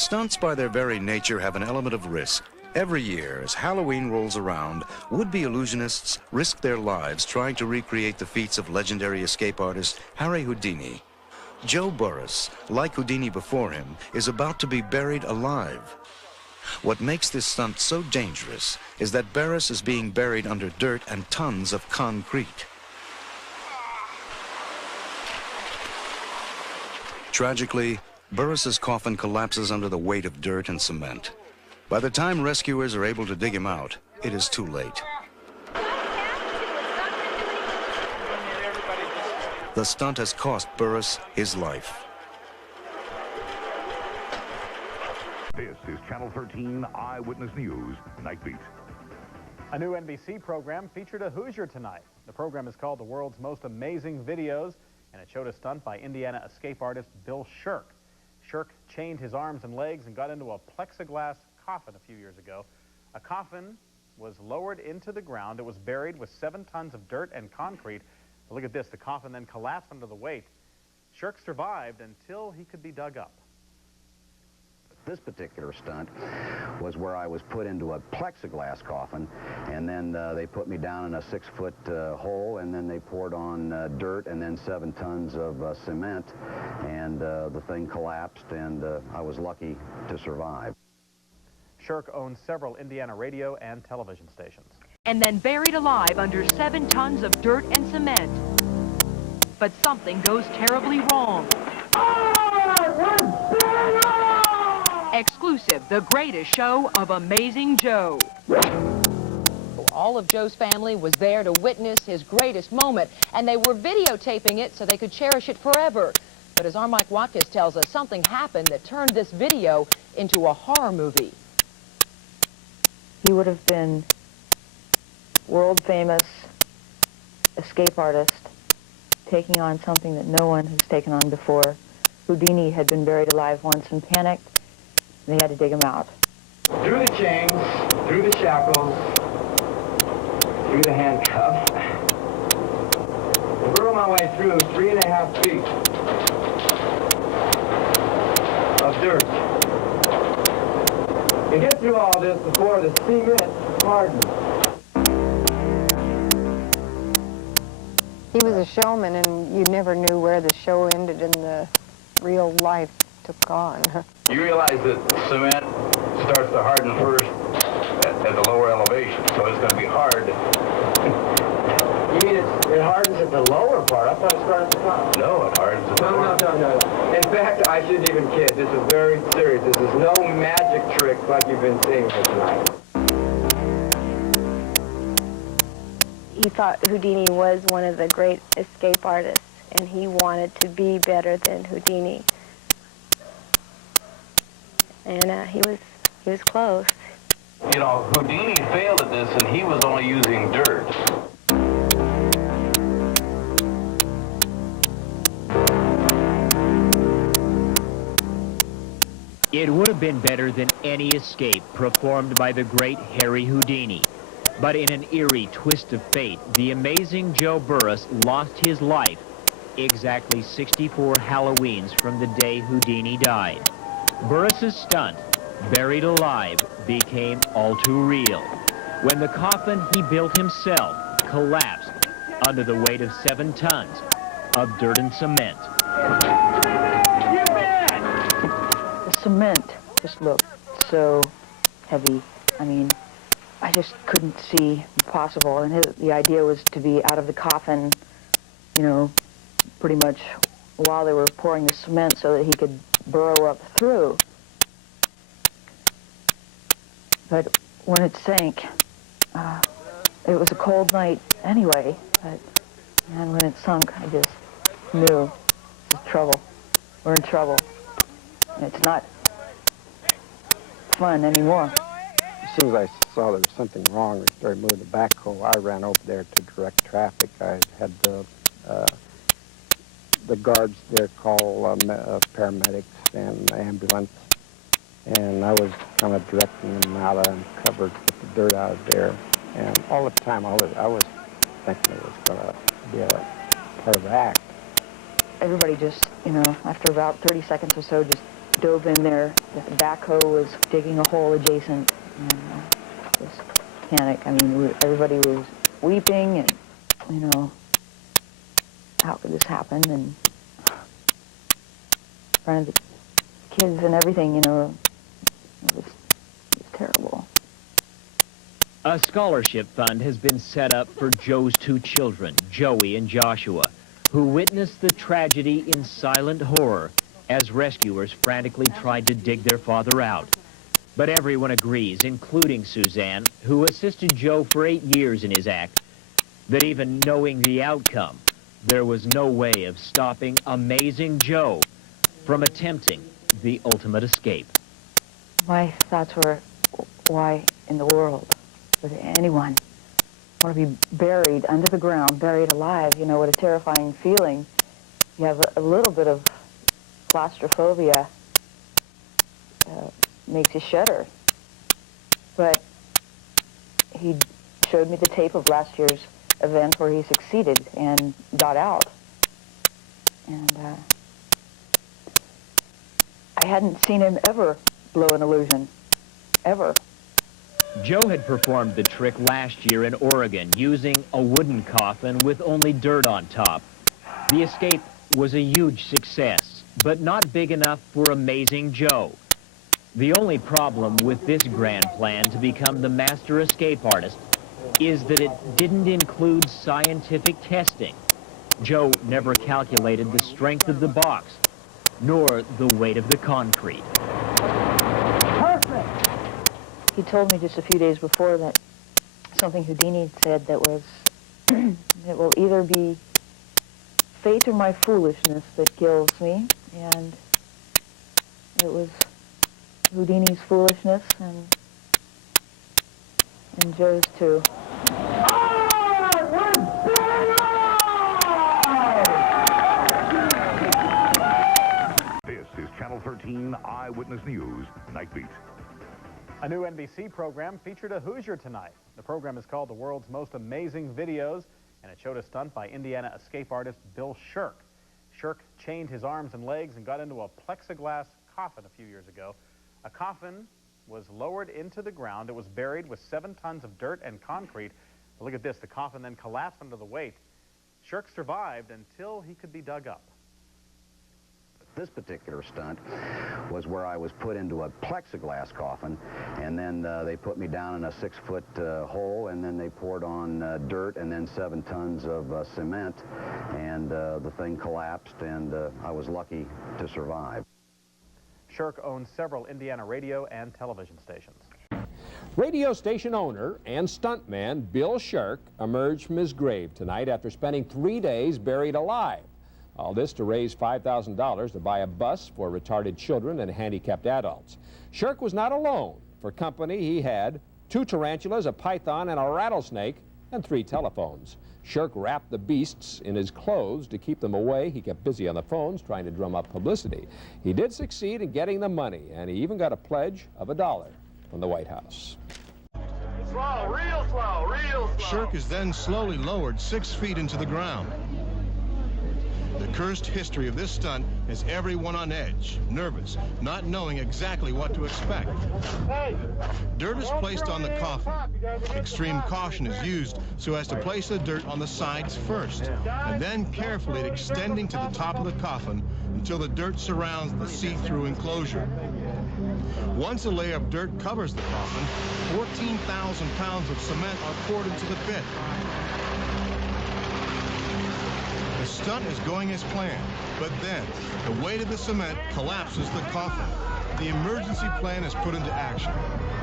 Stunts by their very nature have an element of risk. Every year, as Halloween rolls around, would-be illusionists risk their lives trying to recreate the feats of legendary escape artist Harry Houdini. Joe Burris, like Houdini before him, is about to be buried alive. What makes this stunt so dangerous is that Burris is being buried under dirt and tons of concrete. Tragically, Burris's coffin collapses under the weight of dirt and cement. By the time rescuers are able to dig him out, it is too late. The stunt has cost Burris his life. This is Channel 13 Eyewitness News, Night Beat. A new NBC program featured a Hoosier tonight. The program is called The World's Most Amazing Videos, and it showed a stunt by Indiana escape artist Bill Shirk. Shirk chained his arms and legs and got into a plexiglass coffin a few years ago. A coffin was lowered into the ground. It was buried with 7 tons of dirt and concrete. But look at this. The coffin then collapsed under the weight. Shirk survived until he could be dug up. This particular stunt was where I was put into a plexiglass coffin, and then they put me down in a 6-foot hole, and then they poured on dirt and then 7 tons of cement, and the thing collapsed, and I was lucky to survive. Shirk owns several Indiana radio and television stations. And then buried alive under 7 tons of dirt and cement. But something goes terribly wrong. Exclusive, the greatest show of Amazing Joe. All of Joe's family was there to witness his greatest moment, and they were videotaping it so they could cherish it forever. But as our Mike Watkins tells us, something happened that turned this video into a horror movie. He would have been world-famous escape artist taking on something that no one has taken on before. Houdini had been buried alive once and panicked. They had to dig him out. Through the chains, through the shackles, through the handcuffs. I burrowed my way through 3.5 feet of dirt. You get through all this before the cement hardens. He was a showman, and you never knew where the show ended and the real life took on. You realize that cement starts to harden first at the lower elevation, so it's going to be hard. You mean it hardens at the lower part? I thought it started at the top. No, it hardens at the lower. No. In fact, I shouldn't even kid. This is very serious. This is no magic trick like you've been seeing here tonight. He thought Houdini was one of the great escape artists, and he wanted to be better than Houdini. And he was close. You know, Houdini failed at this, and he was only using dirt. It would have been better than any escape performed by the great Harry Houdini. But in an eerie twist of fate, the amazing Joe Burris lost his life exactly 64 Halloweens from the day Houdini died. Burris's stunt, buried alive, became all too real when the coffin he built himself collapsed under the weight of 7 tons of dirt and cement. The cement just looked so heavy. I mean, I just couldn't see possible. And the idea was to be out of the coffin, you know, pretty much while they were pouring the cement so that he could burrow up through. But when it sank, it was a cold night anyway. But man, when it sunk, I just knew it's trouble. We're in trouble. And it's not fun anymore. As soon as I saw there was something wrong, we started moving the backhoe. I ran over there to direct traffic. I had the guards there call paramedics and the ambulance, and I was kind of directing them out and covered with the dirt out of there. And all the time I was thinking it was going to be a part of the act. Everybody just, you know, after about 30 seconds or so, just dove in there. The backhoe was digging a hole adjacent, and just panic. I mean, everybody was weeping, and, you know, how could this happen? And in front of the kids and everything, you know, it was terrible. A scholarship fund has been set up for Joe's two children, Joey and Joshua, who witnessed the tragedy in silent horror as rescuers frantically tried to dig their father out. But everyone agrees, including Suzanne, who assisted Joe for 8 years in his act, that even knowing the outcome, there was no way of stopping Amazing Joe from attempting the ultimate escape. My thoughts were, why in the world would anyone want to be buried under the ground, buried alive? You know, what a terrifying feeling. You have a little bit of claustrophobia, makes you shudder. But he showed me the tape of last year's event where he succeeded and got out. And I hadn't seen him ever blow an illusion, ever. Joe had performed the trick last year in Oregon using a wooden coffin with only dirt on top. The escape was a huge success, but not big enough for Amazing Joe. The only problem with this grand plan to become the master escape artist is that it didn't include scientific testing. Joe never calculated the strength of the box, nor the weight of the concrete. Perfect! He told me just a few days before that something Houdini said that was, it will either be fate or my foolishness that kills me, and it was Houdini's foolishness and Joe's too. This is Channel 13 Eyewitness News, Night Beat. A new NBC program featured a Hoosier tonight. The program is called The World's Most Amazing Videos, and it showed a stunt by Indiana escape artist Bill Shirk. Shirk chained his arms and legs and got into a plexiglass coffin a few years ago. A coffin was lowered into the ground. It was buried with 7 tons of dirt and concrete. But look at this. The coffin then collapsed under the weight. Shirk survived until he could be dug up. This particular stunt was where I was put into a plexiglass coffin, and then they put me down in a 6-foot hole, and then they poured on dirt and then 7 tons of cement, and the thing collapsed, and I was lucky to survive. Shirk owns several Indiana radio and television stations. Radio station owner and stuntman Bill Shirk emerged from his grave tonight after spending 3 days buried alive. All this to raise $5,000 to buy a bus for retarded children and handicapped adults. Shirk was not alone. For company, he had 2 tarantulas, a python, and a rattlesnake, and 3 telephones. Shirk wrapped the beasts in his clothes to keep them away. He kept busy on the phones trying to drum up publicity. He did succeed in getting the money, and he even got a pledge of $1 from the White House. Slow, real slow, real slow. Shirk is then slowly lowered 6 feet into the ground. The cursed history of this stunt has everyone on edge, nervous, not knowing exactly what to expect. Dirt is placed on the coffin. Extreme caution is used so as to place the dirt on the sides first, and then carefully extending to the top of the coffin until the dirt surrounds the see-through enclosure. Once a layer of dirt covers the coffin, 14,000 pounds of cement are poured into the pit. The stunt is going as planned, but then the weight of the cement collapses the coffin. The emergency plan is put into action.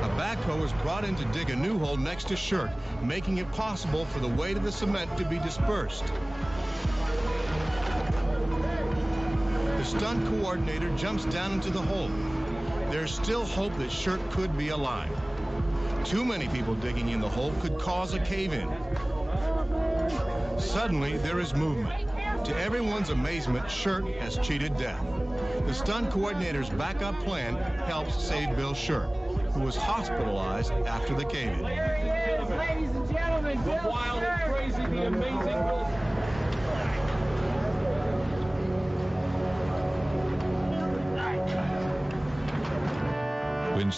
A backhoe is brought in to dig a new hole next to Shirk, making it possible for the weight of the cement to be dispersed. The stunt coordinator jumps down into the hole. There's still hope that Shirk could be alive. Too many people digging in the hole could cause a cave-in. Suddenly, there is movement. To everyone's amazement, Shirk has cheated death. The stunt coordinator's backup plan helps save Bill Shirk, who was hospitalized after the cave-in. Ladies and gentlemen, the wild and crazy, the amazing Bill. When